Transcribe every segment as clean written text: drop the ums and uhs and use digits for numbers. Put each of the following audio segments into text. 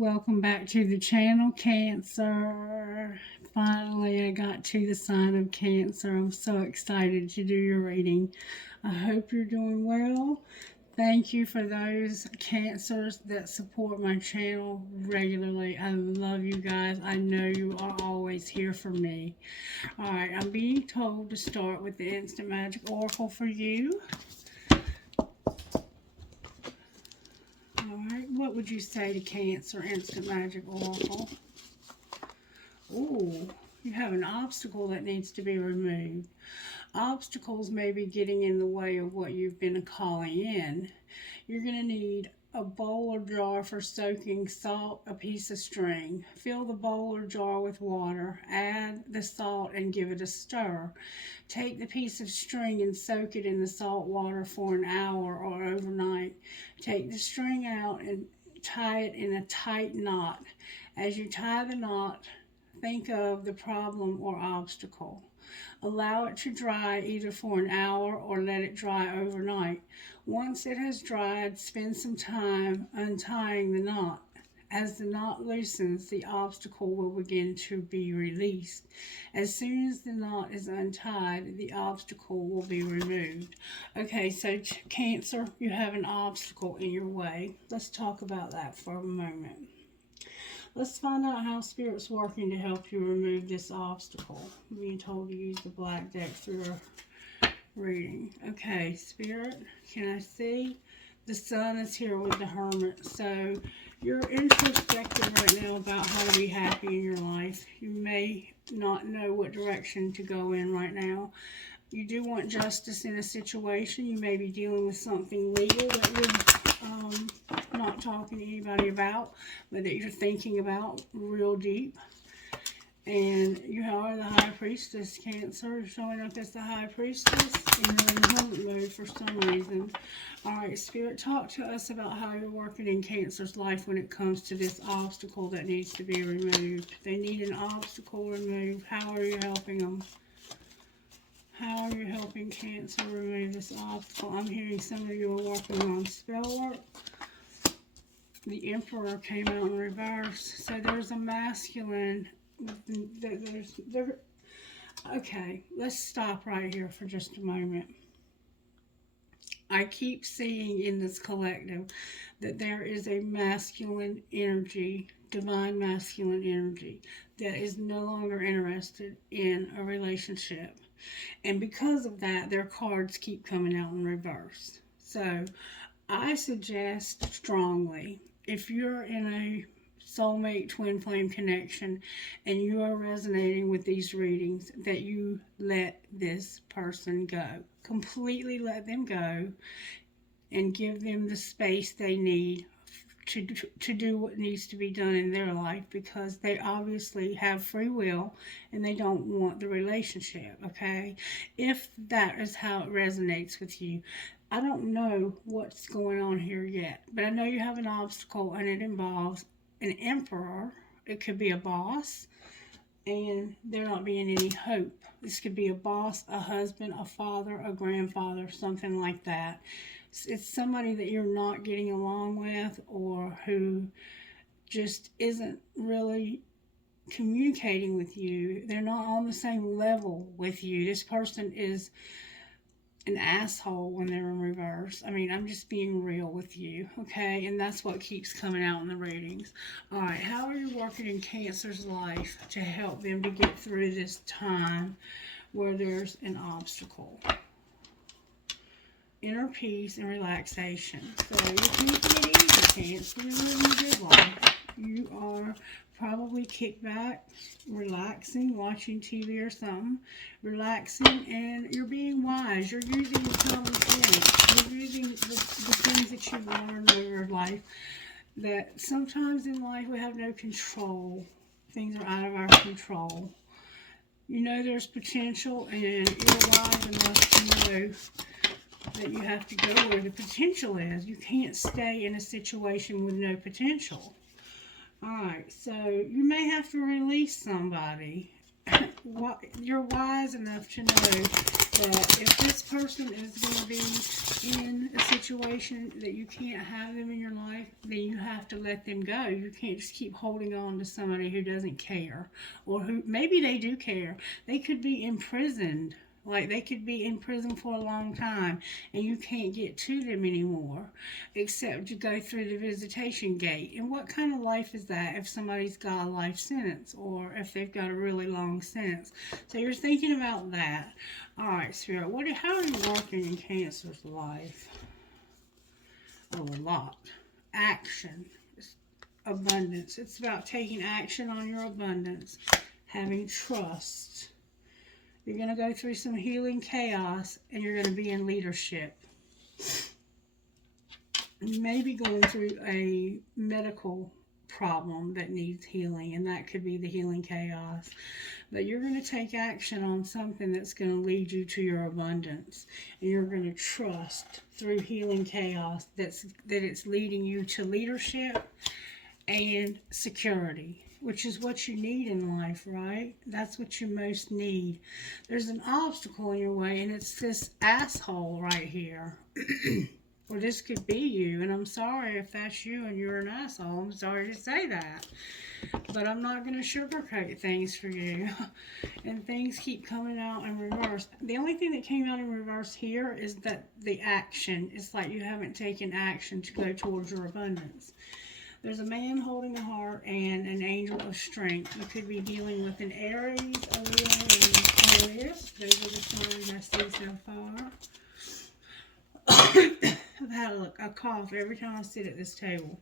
Welcome back to the channel, Cancer. Finally, I got to the sign of Cancer. I'm so excited to do your reading. I hope you're doing well. Thank you for those Cancers that support my channel regularly. I love you guys. I know you are always here for me. Alright, I'm being told to start with the Instant Magic Oracle for you. Alright, what would you say to Cancer, Instant Magic Oracle? Ooh, you have an obstacle that needs to be removed. Obstacles may be getting in the way of what you've been calling in. You're going to need a bowl or jar for soaking salt, a piece of string. Fill the bowl or jar with water, add the salt and give it a stir. Take the piece of string and soak it in the salt water for an hour or overnight. Take the string out and tie it in a tight knot. As you tie the knot, think of the problem or obstacle. Allow it to dry either for an hour or let it dry overnight. Once it has dried, spend some time untying the knot. As the knot loosens, the obstacle will begin to be released. As soon as the knot is untied, the obstacle will be removed. Okay, so Cancer, you have an obstacle in your way. Let's talk about that for a moment. Let's find out how Spirit's working to help you remove this obstacle. I'm being told to use the black deck for your reading. Okay, Spirit, can I see? The Sun is here with the Hermit. So you're introspective right now about how to be happy in your life. You may not know what direction to go in right now. You do want justice in a situation. You may be dealing with something legal that you're not talking to anybody about, but that you're thinking about real deep. And you are the High Priestess, Cancer, showing up as the High Priestess, and you're in hermit mode for some reason. Alright, Spirit, talk to us about how you're working in Cancer's life when it comes to this obstacle that needs to be removed. They need an obstacle removed. How are you helping them? How are you helping Cancer remove this obstacle? I'm hearing some of you are working on spell work. The Emperor came out in reverse. So there's a masculine. Okay, let's stop right here for just a moment. I keep seeing in this collective that there is a masculine energy, divine masculine energy, that is no longer interested in a relationship. And because of that, their cards keep coming out in reverse. So I suggest strongly, if you're in a soulmate twin flame connection and you are resonating with these readings, that you let this person go. Completely let them go and give them the space they need to do what needs to be done in their life, because they obviously have free will and they don't want the relationship, okay? If that is how it resonates with you. I don't know what's going on here yet, but I know you have an obstacle and it involves an emperor. It could be a boss, and there not being any hope. This could be a boss, a husband, a father, a grandfather, something like that. It's somebody that you're not getting along with, or who just isn't really communicating with you. They're not on the same level with you. This person is an asshole when they're in reverse. I mean, I'm just being real with you, okay? And that's what keeps coming out in the readings. All right, how are you working in Cancer's life to help them to get through this time where there's an obstacle? Inner peace and relaxation. So you're taking it easy, Cancer. You're living a good life. You are probably kicked back, relaxing, watching TV or something, relaxing, and you're being wise. You're using the common sense. You're using the things that you've learned over your life, that sometimes in life we have no control. Things are out of our control. You know there's potential, and you're wise enough to know that you have to go where the potential is. You can't stay in a situation with no potential. Alright, so you may have to release somebody you're wise enough to know that if this person is going to be in a situation that you can't have them in your life, then you have to let them go. You can't just keep holding on to somebody who doesn't care, or who maybe they do care. They could be imprisoned. Like, they could be in prison for a long time and you can't get to them anymore except to go through the visitation gate. And what kind of life is that if somebody's got a life sentence, or if they've got a really long sentence? So you're thinking about that. All right, Spirit, how are you working in Cancer's life? Oh, a lot. Action. Abundance. It's about taking action on your abundance. Having trust. You're going to go through some healing chaos, and you're going to be in leadership. You may be going through a medical problem that needs healing, and that could be the healing chaos. But you're going to take action on something that's going to lead you to your abundance. And you're going to trust through healing chaos that it's leading you to leadership and security, which is what you need in life, right? That's what you most need. There's an obstacle in your way, and it's this asshole right here. Or this could be you, and I'm sorry if that's you and you're an asshole. I'm sorry to say that. But I'm not going to sugarcoat things for you. And things keep coming out in reverse. The only thing that came out in reverse here is that the action. It's like you haven't taken action to go towards your abundance. There's a man holding a heart and an angel of strength. You could be dealing with an Aries, a Leo, and an Aquarius. Those are the signs I see so far. I've had a cough every time I sit at this table.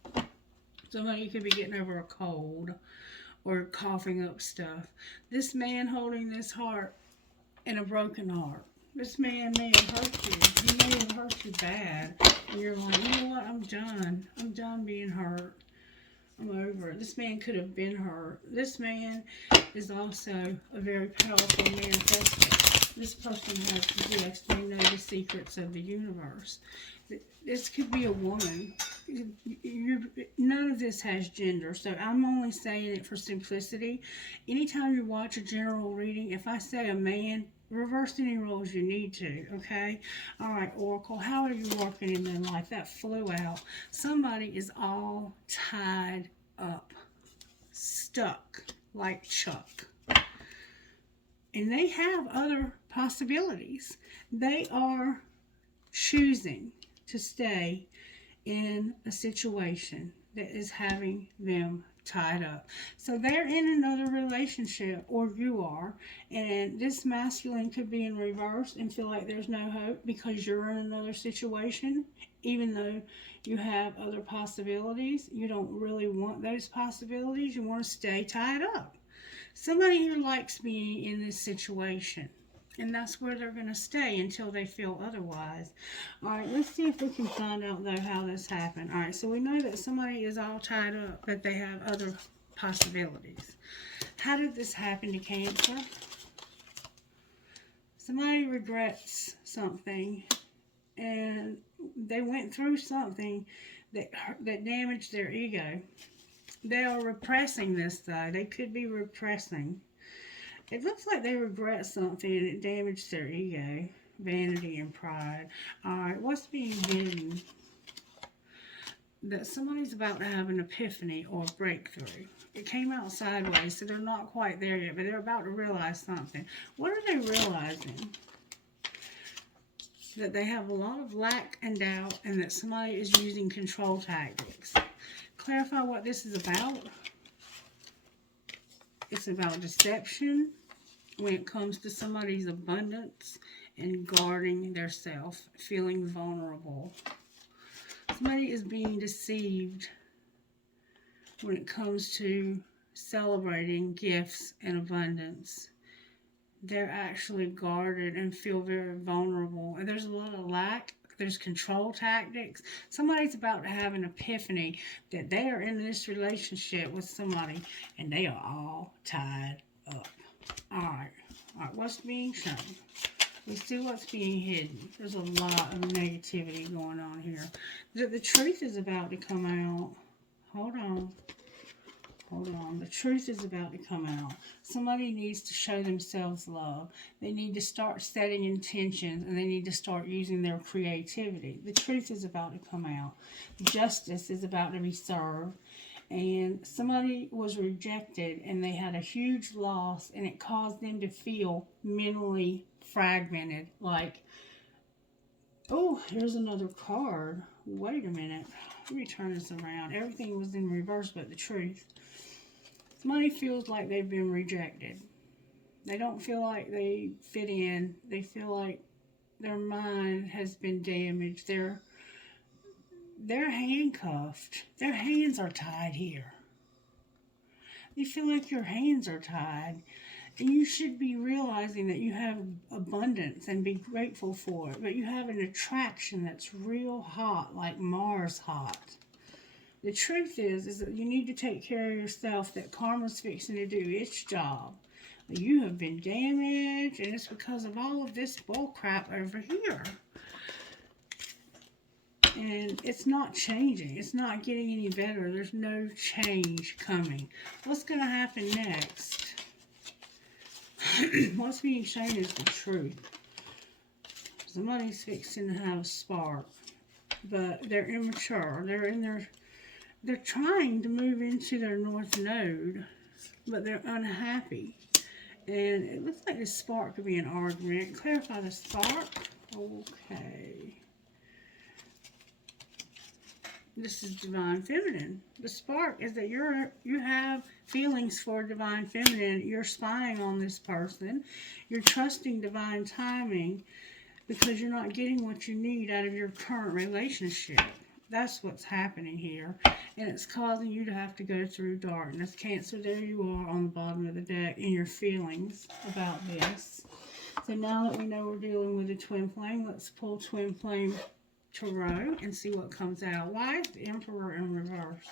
Somebody could be getting over a cold or coughing up stuff. This man holding this heart and a broken heart. This man may have hurt you. He may have hurt you bad. And you're like, you know what? I'm done. I'm done being hurt. I'm over it. This man could have been hurt. This man is also a very powerful manifestor. This person has gifts. They know the secrets of the universe. This could be a woman. None of this has gender, so I'm only saying it for simplicity. Anytime you watch a general reading, if I say a man, reverse any roles you need to, okay? All right, Oracle, how are you working in their life? That flew out. Somebody is all tied up, stuck like Chuck. And they have other possibilities. They are choosing to stay in a situation that is having them tied up. So they're in another relationship, or you are, and this masculine could be in reverse and feel like there's no hope because you're in another situation, even though you have other possibilities. You don't really want those possibilities. You want to stay tied up. Somebody here likes being in this situation, and that's where they're going to stay until they feel otherwise. All right, let's see if we can find out, though, how this happened. All right, so we know that somebody is all tied up, but they have other possibilities. How did this happen to Cancer? Somebody regrets something, and they went through something that damaged their ego. They are repressing this, though. They could be repressing. It looks like they regret something and it damaged their ego, vanity, and pride. Alright, what's being hidden? That somebody's about to have an epiphany or breakthrough. It came out sideways, so they're not quite there yet, but they're about to realize something. What are they realizing? That they have a lot of lack and doubt, and that somebody is using control tactics. Clarify what this is about. It's about deception when it comes to somebody's abundance and guarding their self, feeling vulnerable. Somebody is being deceived when it comes to celebrating gifts and abundance. They're actually guarded and feel very vulnerable. And there's a lot of lack. There's control tactics. Somebody's about to have an epiphany that they are in this relationship with somebody and they are all tied up. Alright, what's being shown? Let's see what's being hidden. There's a lot of negativity going on here. The truth is about to come out. Hold on. Hold on. The truth is about to come out. Somebody needs to show themselves love. They need to start setting intentions, and they need to start using their creativity. The truth is about to come out. Justice is about to be served. And somebody was rejected, and they had a huge loss, and it caused them to feel mentally fragmented. Like, oh, here's another card. Wait a minute. Let me turn this around. Everything was in reverse but the truth. Somebody feels like they've been rejected. They don't feel like they fit in. They feel like their mind has been damaged. They're handcuffed. Their hands are tied here. You feel like your hands are tied. And you should be realizing that you have abundance and be grateful for it. But you have an attraction that's real hot, like Mars hot. The truth is that you need to take care of yourself, that karma's fixing to do its job. You have been damaged, and it's because of all of this bull crap over here. And it's not changing. It's not getting any better. There's no change coming. What's going to happen next? What's being shown is the truth. Somebody's fixing to have a spark, but they're immature. They're trying to move into their north node, but they're unhappy. And it looks like this spark could be an argument. Clarify the spark. Okay. This is Divine Feminine. The spark is that you have feelings for Divine Feminine. You're spying on this person. You're trusting Divine timing because you're not getting what you need out of your current relationship. That's what's happening here. And it's causing you to have to go through darkness. Cancer, there you are on the bottom of the deck in your feelings about this. So now that we know we're dealing with a twin flame, let's pull twin flame tarot and see what comes out. Why is the Emperor in reverse?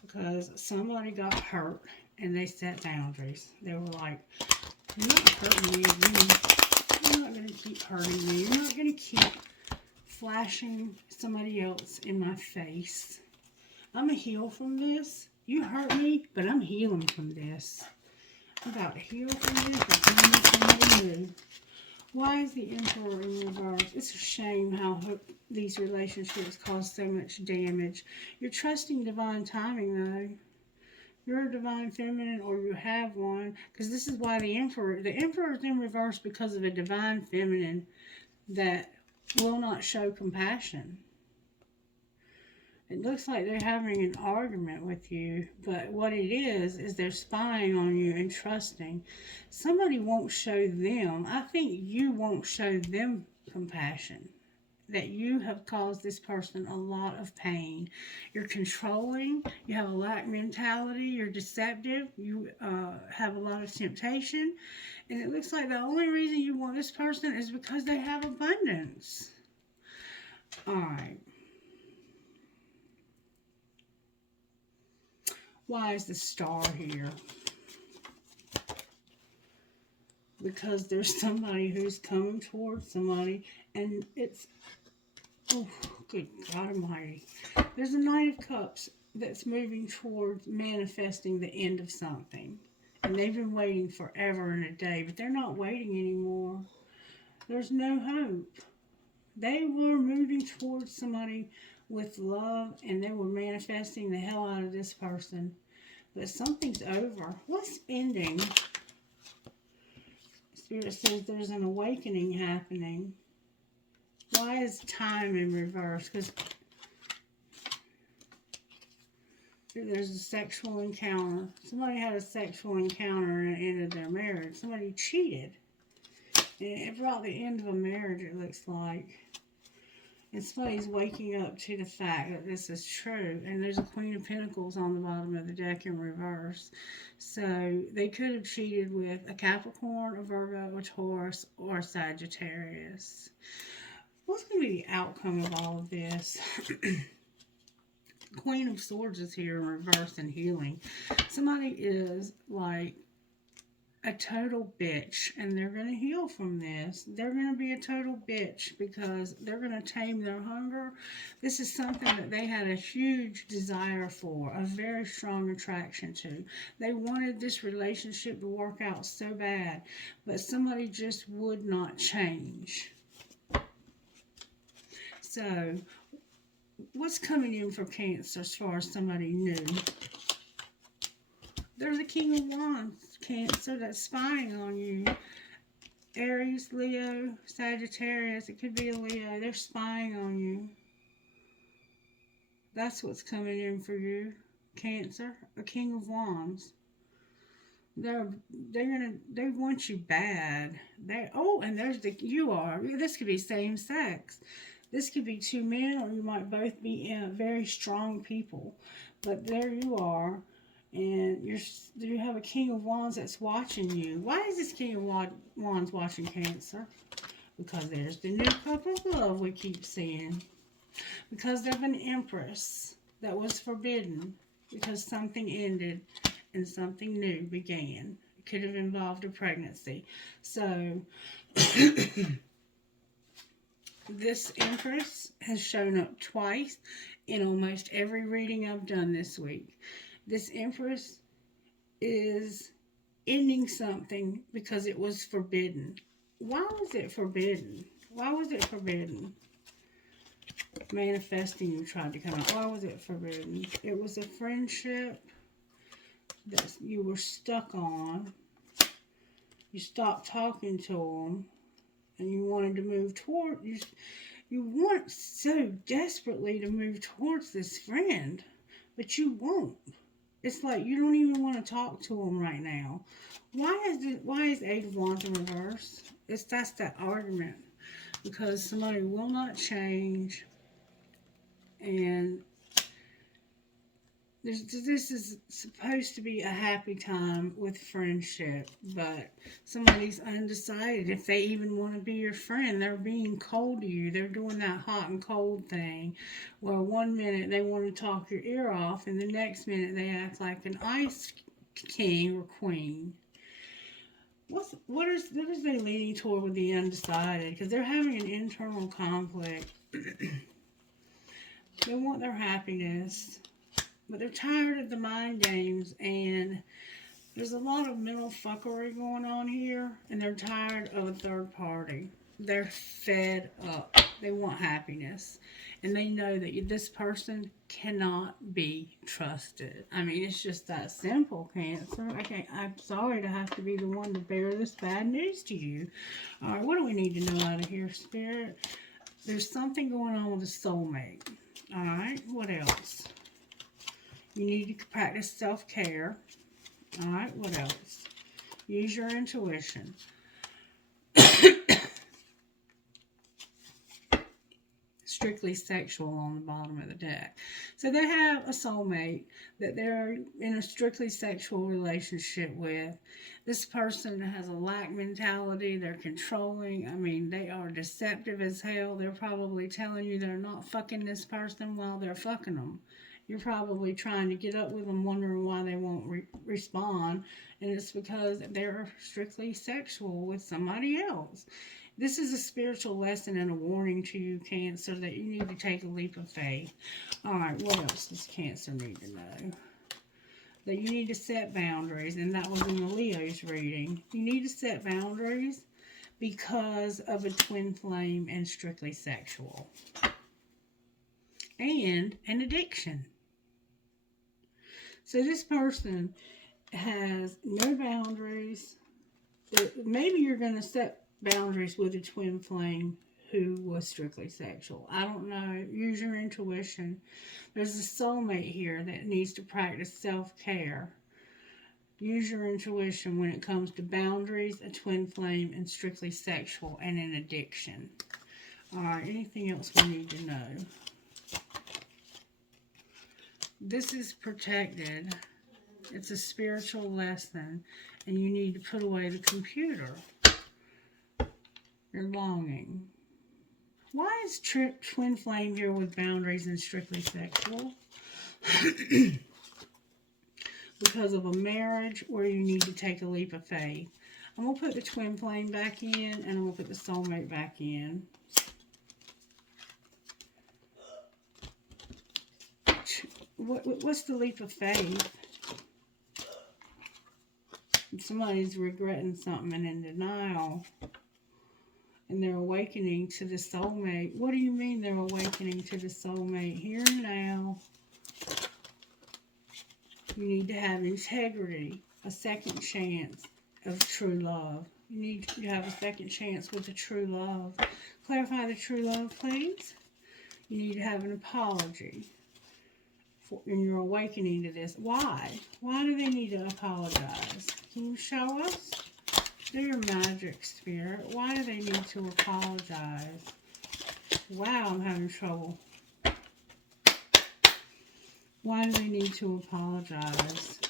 Because somebody got hurt and they set boundaries. They were like, you're not hurting me again. You're not going to keep hurting me. You're not going to keep flashing somebody else in my face. I'm going to heal from this. You hurt me, but I'm healing from this. I'm about to heal from this. I'm going to somebody new. Why is the Emperor in reverse? It's a shame how these relationships cause so much damage. You're trusting Divine timing, though. You're a Divine Feminine, or you have one, because this is why the Emperor is in reverse because of a Divine Feminine that will not show compassion. It looks like they're having an argument with you, but what it is they're spying on you and trusting. Somebody won't show them. I think you won't show them compassion. That you have caused this person a lot of pain. You're controlling. You have a lack mentality. You're deceptive. You have a lot of temptation. And it looks like the only reason you want this person is because they have abundance. Alright. Why is the star here? Because there's somebody who's coming towards somebody, and it's, oh, good God Almighty. There's a Knight of Cups that's moving towards manifesting the end of something. And they've been waiting forever and a day, but they're not waiting anymore. There's no hope. They were moving towards somebody with love, and they were manifesting the hell out of this person. But something's over. What's ending? Spirit says there's an awakening happening. Why is time in reverse? Because there's a sexual encounter. Somebody had a sexual encounter and it ended their marriage. Somebody cheated. And it brought the end of a marriage, it looks like. And somebody's waking up to the fact that this is true. And there's a Queen of Pentacles on the bottom of the deck in reverse. So they could have cheated with a Capricorn, a Virgo, a Taurus, or a Sagittarius. What's going to be the outcome of all of this? Queen of Swords is here in reverse and healing. Somebody is like a total bitch, and they're going to heal from this. They're going to be a total bitch because they're going to tame their hunger. This is something that they had a huge desire for, a very strong attraction to. They wanted this relationship to work out so bad, but somebody just would not change. So, what's coming in for Cancer as far as somebody new? They're the King of Wands, Cancer, that's spying on you. Aries, Leo, Sagittarius, it could be a Leo. They're spying on you. That's what's coming in for you, Cancer, a King of Wands. They want you bad. And there's you are. This could be same sex. This could be two men, or you might both be very strong people. But there you are. And you have a King of Wands that's watching you. Why is this King of Wands watching Cancer? Because there's the new cup of love we keep seeing. Because of an Empress that was forbidden. Because something ended and something new began. It could have involved a pregnancy. So, this Empress has shown up twice in almost every reading I've done this week. This Empress is ending something because it was forbidden. Why was it forbidden? Why was it forbidden? Manifesting you tried to come out. Why was it forbidden? It was a friendship that you were stuck on. You stopped talking to them, and you wanted to move toward. You want so desperately to move towards this friend, but you won't. It's like you don't even want to talk to them right now. Why is Eight of Wands in reverse? That's that argument. Because somebody will not change. And this is supposed to be a happy time with friendship. But somebody's undecided if they even want to be your friend. They're being cold to you. They're doing that hot and cold thing. Well, one minute they want to talk your ear off, and the next minute they act like an ice king or queen. What is they leaning toward with the undecided? Because they're having an internal conflict. They want their happiness, but they're tired of the mind games, and there's a lot of mental fuckery going on here, and they're tired of a third party. They're fed up. They want happiness, and they know that this person cannot be trusted. I mean, it's just that simple, Cancer. I'm sorry to have to be the one to bear this bad news to you. All right, what do we need to know out of here, Spirit? There's something going on with a soulmate. All right, what else? You need to practice self-care. All right, what else? Use your intuition. Strictly sexual on the bottom of the deck. So they have a soulmate that they're in a strictly sexual relationship with. This person has a lack mentality. They're controlling. I mean, they are deceptive as hell. They're probably telling you they're not fucking this person while they're fucking them. You're probably trying to get up with them, wondering why they won't respond. And it's because they're strictly sexual with somebody else. This is a spiritual lesson and a warning to you, Cancer, that you need to take a leap of faith. All right, what else does Cancer need to know? That you need to set boundaries, and that was in the Leo's reading. You need to set boundaries because of a twin flame and strictly sexual. And an addiction. So this person has no boundaries. Maybe you're going to set boundaries with a twin flame who was strictly sexual. I don't know. Use your intuition. There's a soulmate here that needs to practice self-care. Use your intuition when it comes to boundaries, a twin flame, and strictly sexual, and an addiction. Alright, anything else we need to know? This is protected. It's a spiritual lesson, and you need to put away the computer. You're longing. Why is twin flame here with boundaries and strictly sexual? because of a marriage, or you need to take a leap of faith. I'm going to put the twin flame back in, and I'm going to put the soulmate back in. What's the leap of faith? Somebody's regretting something and in denial, and they're awakening to the soulmate. What do you mean they're awakening to the soulmate? Here and now. You need to have integrity, a second chance of true love. You need to have a second chance with the true love. Clarify the true love, please. You need to have an apology in your awakening to this. Why? Why do they need to apologize? Can you show us? Do your magic, Spirit. Why do they need to apologize? Wow, I'm having trouble. Why do they need to apologize?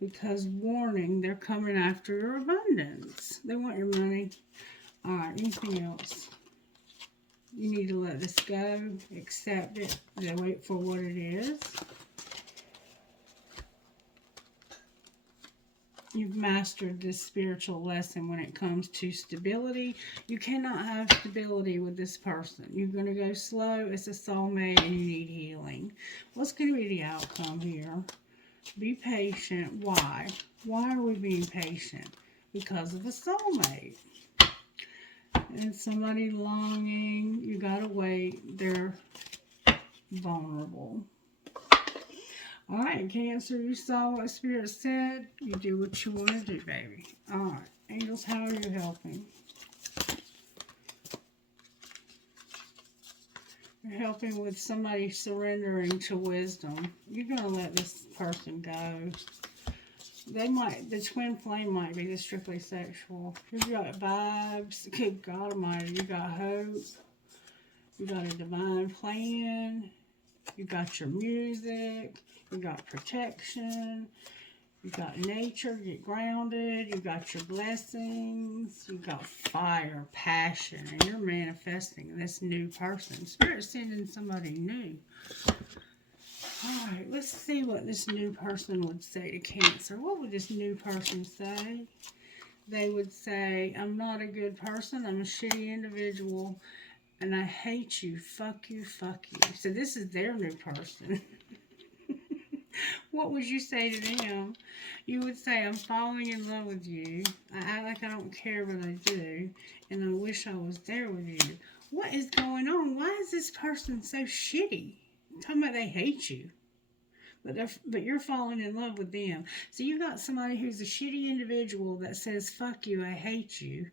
Because, warning, they're coming after your abundance. They want your money. Alright, anything else? You need to let this go, accept it, then wait for what it is. You've mastered this spiritual lesson when it comes to stability. You cannot have stability with this person. You're going to go slow. It's a soulmate and you need healing. What's going to be the outcome here? Be patient. Why? Why are we being patient? Because of a soulmate. And somebody longing. You got to wait. They're vulnerable. Alright, Cancer, you saw what Spirit said. You do what you want to do, baby. Alright, angels, how are you helping? You're helping with somebody surrendering to wisdom. You're going to let this person go. They might, the twin flame might be the strictly sexual. You got vibes. Good God Almighty. You got hope. You got a divine plan. You got your music. You got protection. You got nature. Get grounded. You got your blessings. You got fire, passion, and you're manifesting this new person. Spirit's sending somebody new. All right, let's see what this new person would say to Cancer. What would this new person say? They would say, I'm not a good person. I'm a shitty individual. And I hate you. Fuck you. Fuck you. So this is their new person. What would you say to them? You would say, I'm falling in love with you. I act like I don't care, but I do. And I wish I was there with you. What is going on? Why is this person so shitty? Talking about they hate you. But you're falling in love with them. So you got somebody who's a shitty individual that says, fuck you, I hate you.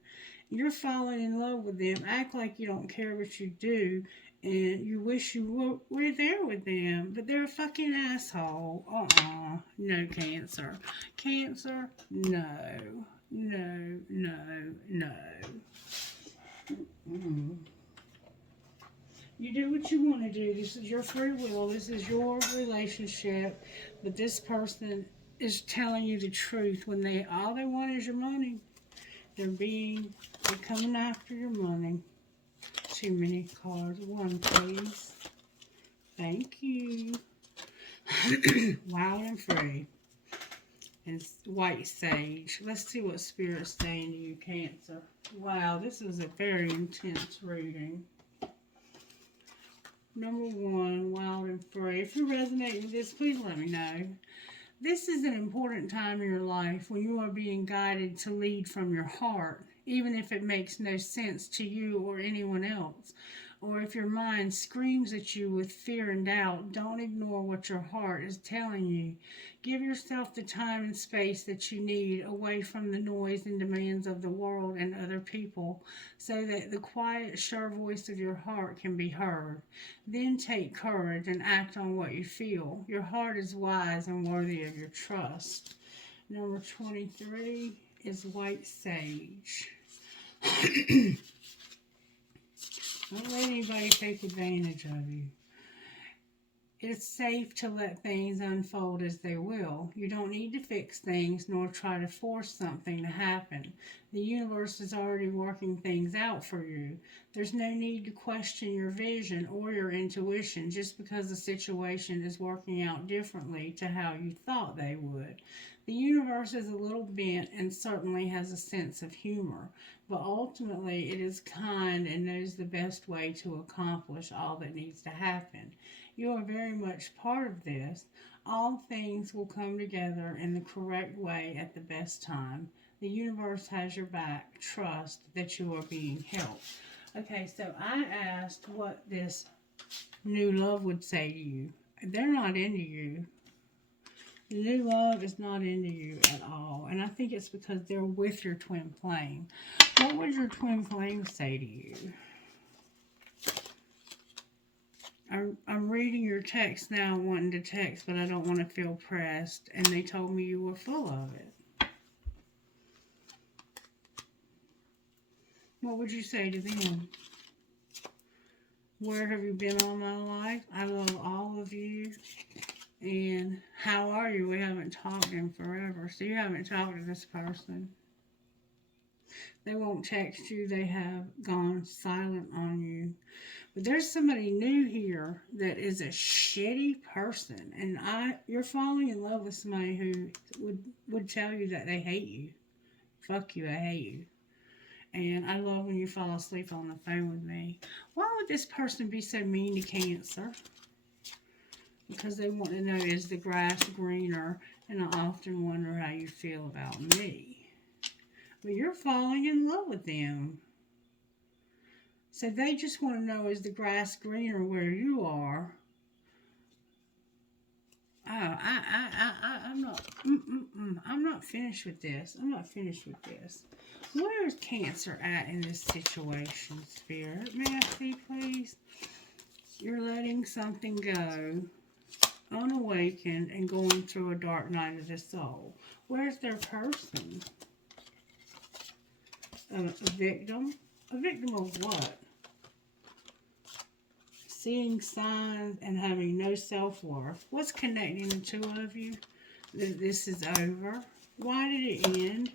You're falling in love with them. Act like you don't care, but you do. And you wish you were there with them. But they're a fucking asshole. No, Cancer. Cancer, no. No, no, no. You do what you want to do. This is your free will. This is your relationship. But this person is telling you the truth when all they want is your money. They're coming after your money. Too many cards. One, please. Thank you. Wild and free. And white sage. Let's see what Spirit's saying to you, Cancer. Wow, this is a very intense reading. Number one, wild and free. If you resonate with this, please let me know. This is an important time in your life when you are being guided to lead from your heart, even if it makes no sense to you or anyone else. Or if your mind screams at you with fear and doubt, don't ignore what your heart is telling you. Give yourself the time and space that you need away from the noise and demands of the world and other people so that the quiet, sure voice of your heart can be heard. Then take courage and act on what you feel. Your heart is wise and worthy of your trust. Number 23 is white sage. Don't let anybody take advantage of you. It's safe to let things unfold as they will. You don't need to fix things nor try to force something to happen. The universe is already working things out for you. There's no need to question your vision or your intuition just because the situation is working out differently to how you thought they would. The universe is a little bent and certainly has a sense of humor, but ultimately it is kind and knows the best way to accomplish all that needs to happen. You are very much part of this. All things will come together in the correct way at the best time. The universe has your back. Trust that you are being helped. Okay, so I asked what this new love would say to you. They're not into you. The new love is not into you at all. And I think it's because they're with your twin flame. What would your twin flame say to you? I'm reading your text now, wanting to text, but I don't want to feel pressed. And they told me you were full of it. What would you say to them? Where have you been all my life? I love all of you. And how are you? We haven't talked in forever. So you haven't talked to this person. They won't text you. They have gone silent on you. But there's somebody new here that is a shitty person. And you're falling in love with somebody who would tell you that they hate you. Fuck you, I hate you. And I love when you fall asleep on the phone with me. Why would this person be so mean to Cancer? Because they want to know, is the grass greener? And I often wonder how you feel about me. But you're falling in love with them. So they just want to know, is the grass greener where you are? Oh, I'm not finished with this. I'm not finished with this. Where is Cancer at in this situation, Spirit? May I see, please? You're letting something go, unawakened, and going through a dark night of the soul. Where's their person? A victim? A victim of what? Seeing signs and having no self-worth. What's connecting the two of you? This is over. Why did it end?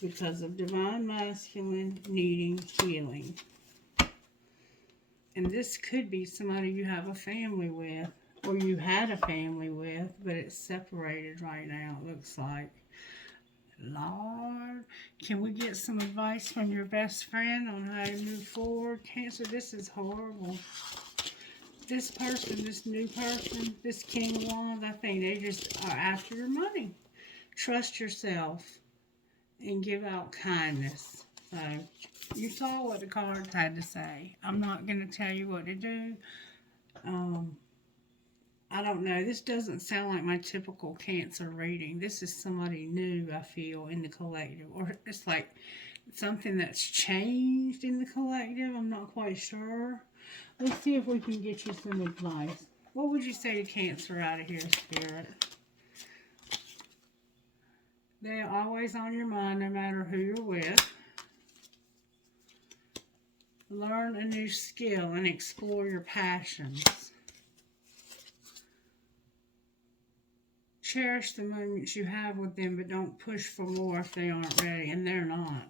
Because of divine masculine needing healing. And this could be somebody you have a family with, or you had a family with, but it's separated right now, it looks like. Lord, can we get some advice from your best friend on how to move forward? Cancer, this is horrible. This person, this new person, this King of Wands, I think they just are after your money. Trust yourself and give out kindness. So, you saw what the cards had to say. I'm not going to tell you what to do. I don't know. This doesn't sound like my typical Cancer reading. This is somebody new, I feel, in the collective. Or it's like something that's changed in the collective. I'm not quite sure. Let's see if we can get you some advice. What would you say to Cancer out of here, Spirit? They're always on your mind no matter who you're with. Learn a new skill and explore your passions. Cherish the moments you have with them, but don't push for more if they aren't ready, and they're not.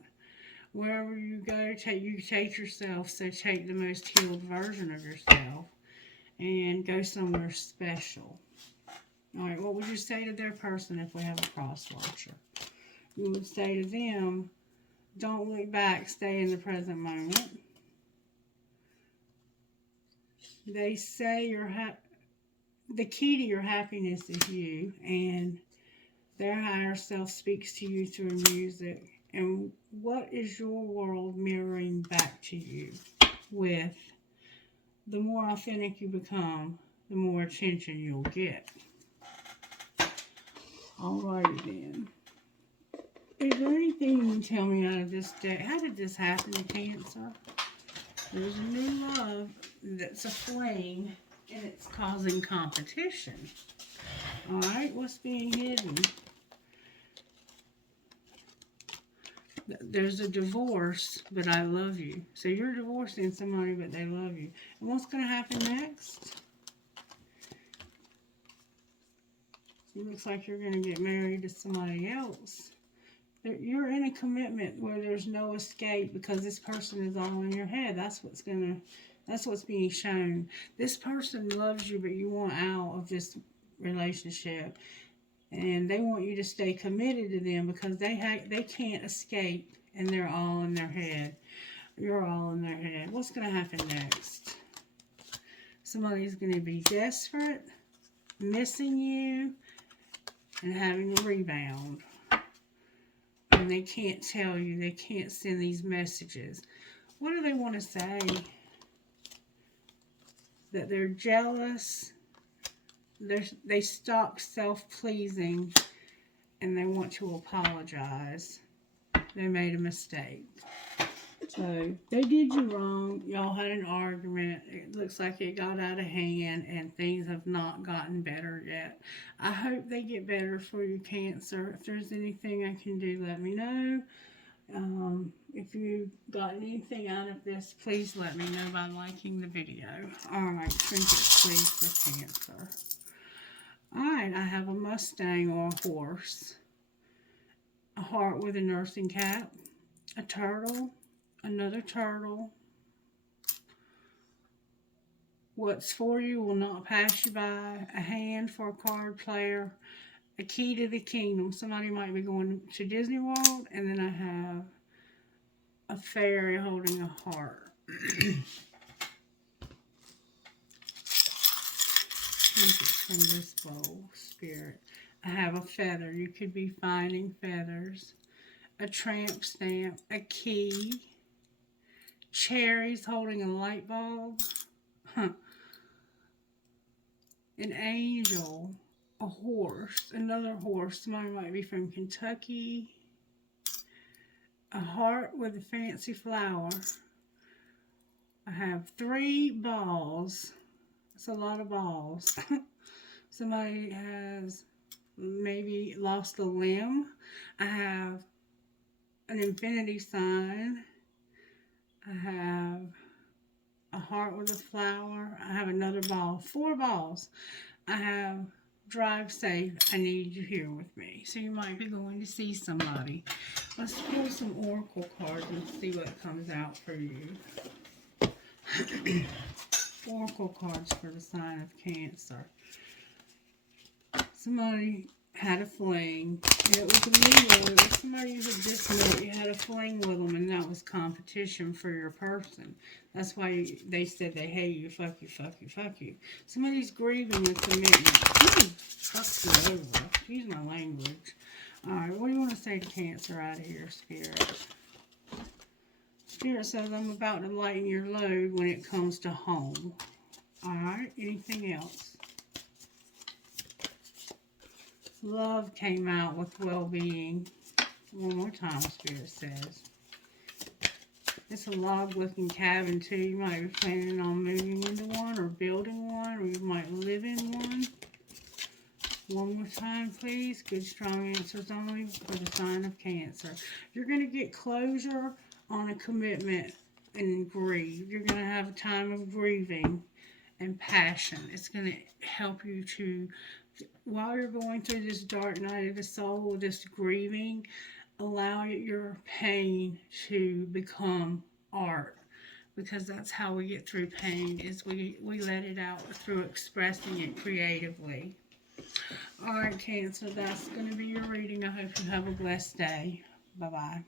Wherever you go, you take yourself, so take the most healed version of yourself and go somewhere special. All right, what would you say to their person if we have a cross watcher? You would say to them, don't look back, stay in the present moment. They say the key to your happiness is you, and their higher self speaks to you through music. And what is your world mirroring back to you with? The more authentic you become, the more attention you'll get. Alrighty then. Is there anything you can tell me out of this deck? How did this happen to Cancer? There's a new love that's a flame, and it's causing competition. Alright, what's being hidden? There's a divorce, but I love you. So you're divorcing somebody, but they love you. And what's going to happen next? It looks like you're going to get married to somebody else. You're in a commitment where there's no escape because this person is all in your head. That's what's being shown. This person loves you, but you want out of this relationship, and they want you to stay committed to them because they can't escape, and they're all in their head. You're all in their head. What's going to happen next? Somebody's going to be desperate, missing you, and having a rebound. And they can't tell you. They can't send these messages. What do they want to say? That they're jealous. They stop self-pleasing. And they want to apologize. They made a mistake. So, they did you wrong. Y'all had an argument. It looks like it got out of hand, and things have not gotten better yet. I hope they get better for you, Cancer. If there's anything I can do, let me know. If you got anything out of this, please let me know by liking the video. Alright, trinkets please for Cancer. Alright, I have a Mustang or a horse. A heart with a nursing cap. A turtle. Another turtle. What's for you will not pass you by. A hand for a card player. A key to the kingdom. Somebody might be going to Disney World. And then I have a fairy holding a heart. From this bowl, Spirit. I have a feather. You could be finding feathers. A tramp stamp. A key. Cherries holding a light bulb. An angel. A horse. Another horse. Somebody might be from Kentucky. A heart with a fancy flower. I have 3 balls. That's a lot of balls. Somebody has maybe lost a limb. I have an infinity sign. I have a heart with a flower. I have another ball. 4 balls. I have drive safe. I need you here with me. So you might be going to see somebody. Let's pull some oracle cards and see what comes out for you. Oracle cards for the sign of Cancer. Somebody had a fling. It was a Leo. It was somebody you had just met. You had a fling with them, and that was competition for your person. That's why they said they hate you. Fuck you, fuck you, fuck you. Somebody's grieving a commitment. Fuck you over. Excuse my language. Alright, what do you want to say to Cancer out of here, Spirit? Spirit says, I'm about to lighten your load when it comes to home. Alright, anything else? Love came out with well-being. One more time, Spirit says. It's a log-looking cabin, too. You might be planning on moving into one or building one, or you might live in one. One more time, please. Good, strong answers only for the sign of Cancer. You're going to get closure on a commitment and grieve. You're going to have a time of grieving and passion. It's going to help you to, while you're going through this dark night of the soul, this grieving, allow your pain to become art. Because that's how we get through pain, is we let it out through expressing it creatively. Alright, Cancer, that's going to be your reading. I hope you have a blessed day. Bye-bye.